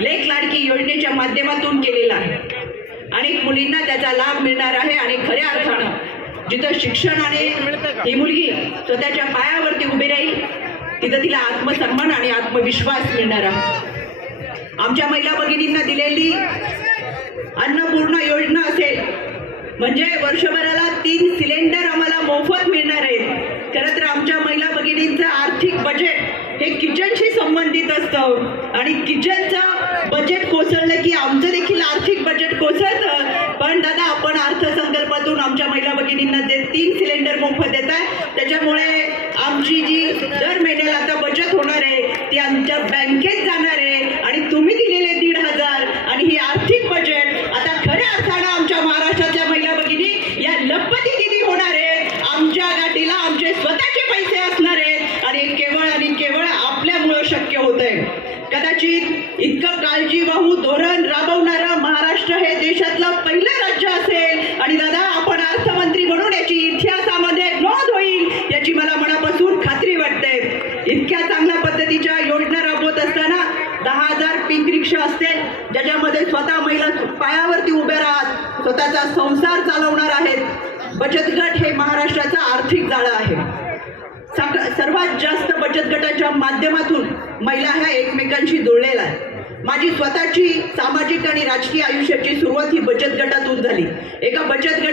लेख लाडकी योजनेच्या माध्यमातून केलेला आहे. अनेक मुलींना त्याचा लाभ मिळणार आहे आणि खऱ्या अर्थानं जिथं शिक्षणाने ही मुलगी स्वतःच्या पायावरती उभी राहील तिथं तिला आत्मसन्मान आणि आत्मविश्वास मिळणार आहे. आमच्या महिला भगिनींना दिलेली अन्नपूर्णा योजना असेल म्हणजे वर्षभराला तीन सिलेंडर आम्हाला मोफत मिळणार आहेत. खरं तर आमच्या महिला भगिनींचं आर्थिक बजेट हे किचनशी संबंधित असतं. आणि किचनचं बजेट कोसळलं की आमचं देखील आर्थिक बजेट कोसळतं. पण दादा आपण अर्थसंकल्पातून आमच्या महिला भगिनींना जे तीन सिलेंडर मोफत देत आहे त्याच्यामुळे आमची जी दर महिन्याला आता बचत होणार आहे ती आमच्या बँकेत जाणार आहे. आणि तुम्ही दिलेले दीड हजार आणि ही आर्थिक बजेट आता खऱ्या अर्थानं आमच्या महाराष्ट्राच्या महिला भगिनी या लखपती दिदी होणार आहेत आमच्या गाठीला आमचे स्वतःचे पैसे असणार शक्य होतंय. कदाचित इतकं काळजीवाहू धोरण राबवणारं महाराष्ट्र हे देशातलं पहिलं राज्य असेल. आणि दादा आपण अर्थमंत्री म्हणून याची इतिहासामध्ये नोंद होईल याची मला मनापासून खात्री वाटते. इतक्या चांगल्या पद्धतीच्या योजना राबवत असताना दहा हजार पीक रिक्षा असतील ज्याच्यामध्ये स्वतः महिला पायावरती उभ्या राहत स्वतःचा संसार चालवणार आहेत. बचत गट हे महाराष्ट्राचा आर्थिक जाळं आहे. सर्वात जास्त बचत गटाच्या माध्यमातून महिला ह्या एकमेकांशी जोडलेल्या आहेत. माझी स्वतःची सामाजिक आणि राजकीय आयुष्याची सुरुवात ही बचत गटातून झाली. एका बचत गट